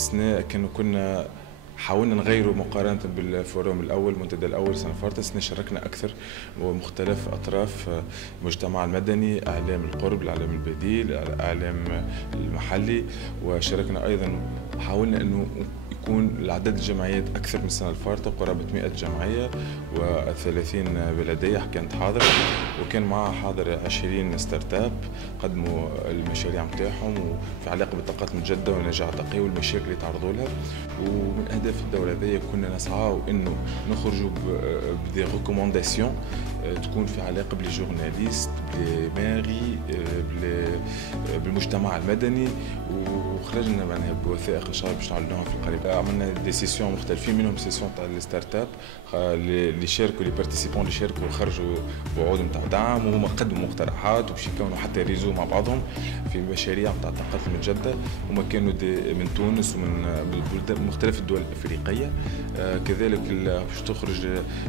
السنة كنا حاولنا نغيروا مقارنة بالفورум الأول المنتدى الأول سنة فاتت. السنة شاركنا أكثر ومختلف أطراف المجتمع المدني، إعلام القرب، الإعلام البديل، الإعلام المحلي، وشاركنا أيضا حاولنا أنه يكون العدد الجمعيات أكثر من السنة الفارطة، قرابة 100 جمعية و30 بلدية كانت حاضرة، وكان معها حاضر 20 ستارت اب قدموا المشاريع نتاعهم وفي علاقة بالطاقات المتجددة والنجاح الطاقية والمشاكل اللي تعرضوا لها. ومن أهداف الدورة هذه كنا نسعى إنه نخرجوا بدي ريكومونداسيون تكون في علاقة باللي جورناليست، بالماغي، بالمجتمع المدني، وخرجنا معناها بوثائق ان شاء الله باش نعلنوها في القريب. عملنا دي سيسيون مختلفين، منهم سيسيون تاع الستارت اب اللي شاركوا لي بارتيسيبون اللي شاركوا وخرجوا وعود نتاع دعم، وهما قدموا مقترحات وباش يكونوا حتى ريزو مع بعضهم في مشاريع نتاع الطاقات المتجدده. هما كانوا من تونس ومن مختلف الدول الافريقيه. كذلك باش تخرج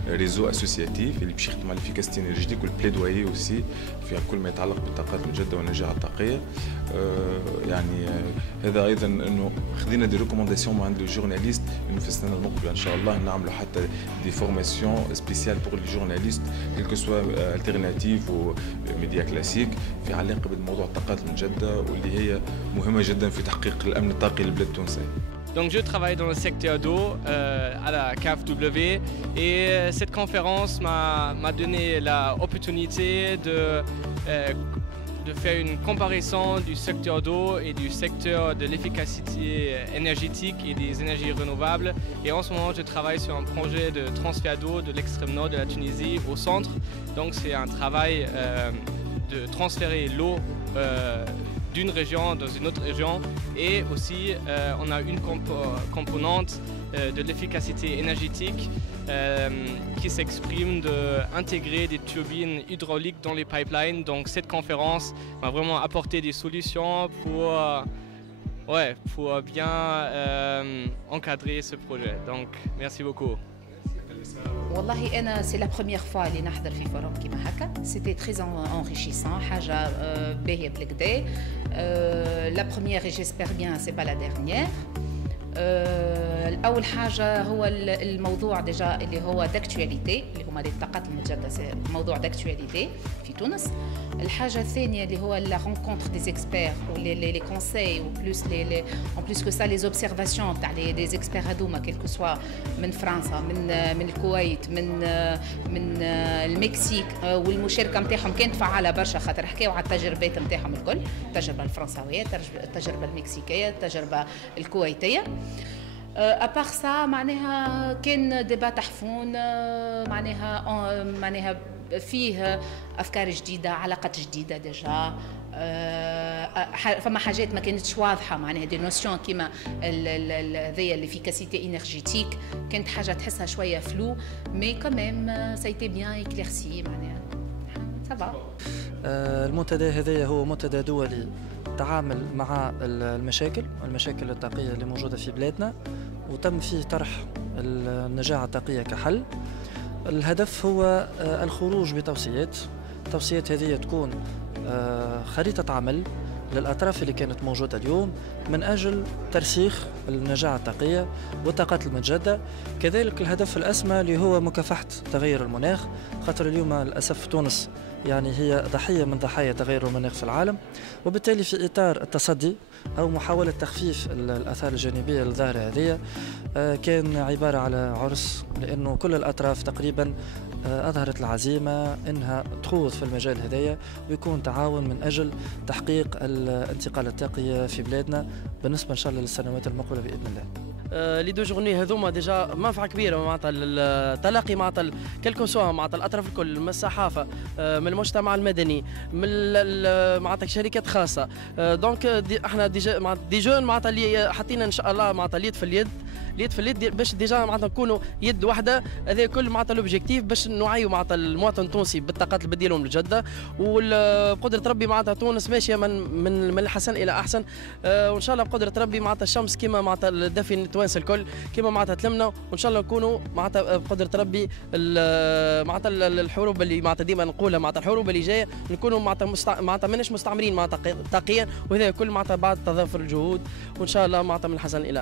ريزو اسوسياتيف اللي باش يخدم على الافيكاسيتي انرجيتيك والبليدوي اوسي في كل ما يتعلق بالطاقات المتجدده والنجاح الطاقيه. يعني هذا ايضا انه خذينا دي ريكومونداسيون مع عند الجورناليست انه في السنه المقبله ان شاء الله نعملوا حتى دي فورماسيون سبيسيال بور لي جورناليست كيلكو سوا التيرناتيف وميديا كلاسيك في علاقه بموضوع الطاقات المتجدده واللي هي مهمه جدا في تحقيق الامن الطاقي للبلاد التونسيه. Donc je travaille dans le secteur d'eau à la KfW et cette conférence m'a donné l'opportunité de faire une comparaison du secteur d'eau et du secteur de l'efficacité énergétique et des énergies renouvelables. Et en ce moment, je travaille sur un projet de transfert d'eau de l'extrême nord de la Tunisie au centre. Donc c'est un travail de transférer l'eau d'une région dans une autre région. Et aussi, on a une composante de l'efficacité énergétique qui s'exprime d'intégrer des turbines hydrauliques dans les pipelines. Donc cette conférence m'a vraiment apporté des solutions pour bien encadrer ce projet. Donc merci beaucoup. والله أنا سي لا بروميير فوا اللي نحضر في فوروم كيما هكا، سيتي تري انريشيسون، حاجة باهية بالكدا. لا بروميير جيسبر بيان سي با لا ديرنيير. أول حاجة هو الموضوع ديجا اللي هو داكتواليتي اللي هما الطاقات المتجددة، سي موضوع داكتواليتي في تونس. الحاجة الثانية اللي هو لا رونكونتر دي زيكسبير لي كونساي وبلوس اون بلوس كو سا لي زوبسيرفاسيون تاع لي زيكسبير هذوما كيلكو سوا من فرنسا، من الكويت، من المكسيك، والمشاركة نتاعهم كانت فعالة برشا خاطر حكاو على التجربات نتاعهم الكل، التجربة الفرنساوية، التجربة المكسيكية، التجربة الكويتية. ابار سا معناها كان ديبا تحفون، معناها فيه افكار جديده، علاقات جديده ديجا. فما حاجات ما كانتش واضحه، معناها دي نوسيون كيما هذيا ليفيكاسيتي انرجيتيك كانت حاجه تحسها شويه فلو، مي كوميم سايتي بيان اكليرسي، معناها سافا. المنتدى هذايا هو منتدى دولي تعامل مع المشاكل الطاقيه اللي موجوده في بلادنا، وتم فيه طرح النجاعه الطاقيه كحل. الهدف هو الخروج بتوصيات. التوصيات هذه تكون خريطة عمل للأطراف اللي كانت موجودة اليوم من أجل ترسيخ النجاعة الطاقية والطاقات المتجددة. كذلك الهدف الأسمى اللي هو مكافحة تغير المناخ، خاطر اليوم للأسف تونس يعني هي ضحية من ضحايا تغير المناخ في العالم، وبالتالي في إطار التصدي أو محاولة تخفيف الآثار الجانبية للظاهرة هذه كان عبارة على عرس، لأنه كل الأطراف تقريبا أظهرت العزيمة أنها تخوض في المجال هذايا ويكون تعاون من أجل تحقيق الانتقال الطاقي في بلادنا بالنسبة إن شاء الله للسنوات المقبلة بإذن الله. لي دو جورني هذوما ديجا منفعه كبيره معناتها التلاقي معناتها كلكو سوا معناتها الاطراف الكل، من الصحافه، من المجتمع المدني، من معناتها شركات خاصه. دونك احنا ديجا دي جون معناتها اللي حطينا ان شاء الله معناتها اليد في اليد باش ديجا معناتها نكونوا يد واحده. هذا كل معناتها لوبجيكتيف باش نوعيوا معناتها المواطن التونسي بالطاقات البديله والمتجدده، وبقدره ربي معناتها تونس ماشيه من الحسن الى احسن. وان شاء الله بقدره ربي معناتها الشمس كيما معناتها الدفي التوانسه الكل كيما معناتها تلمنا، وان شاء الله نكونوا معناتها بقدره ربي معناتها الحروب اللي معناتها ديما نقولها معناتها الحروب اللي جايه نكونوا معناتها ماناش مستعمرين معناتها طاقيا، وهذا كل معناتها بعد تضافر الجهود، وان شاء الله معناتها من الحسن الى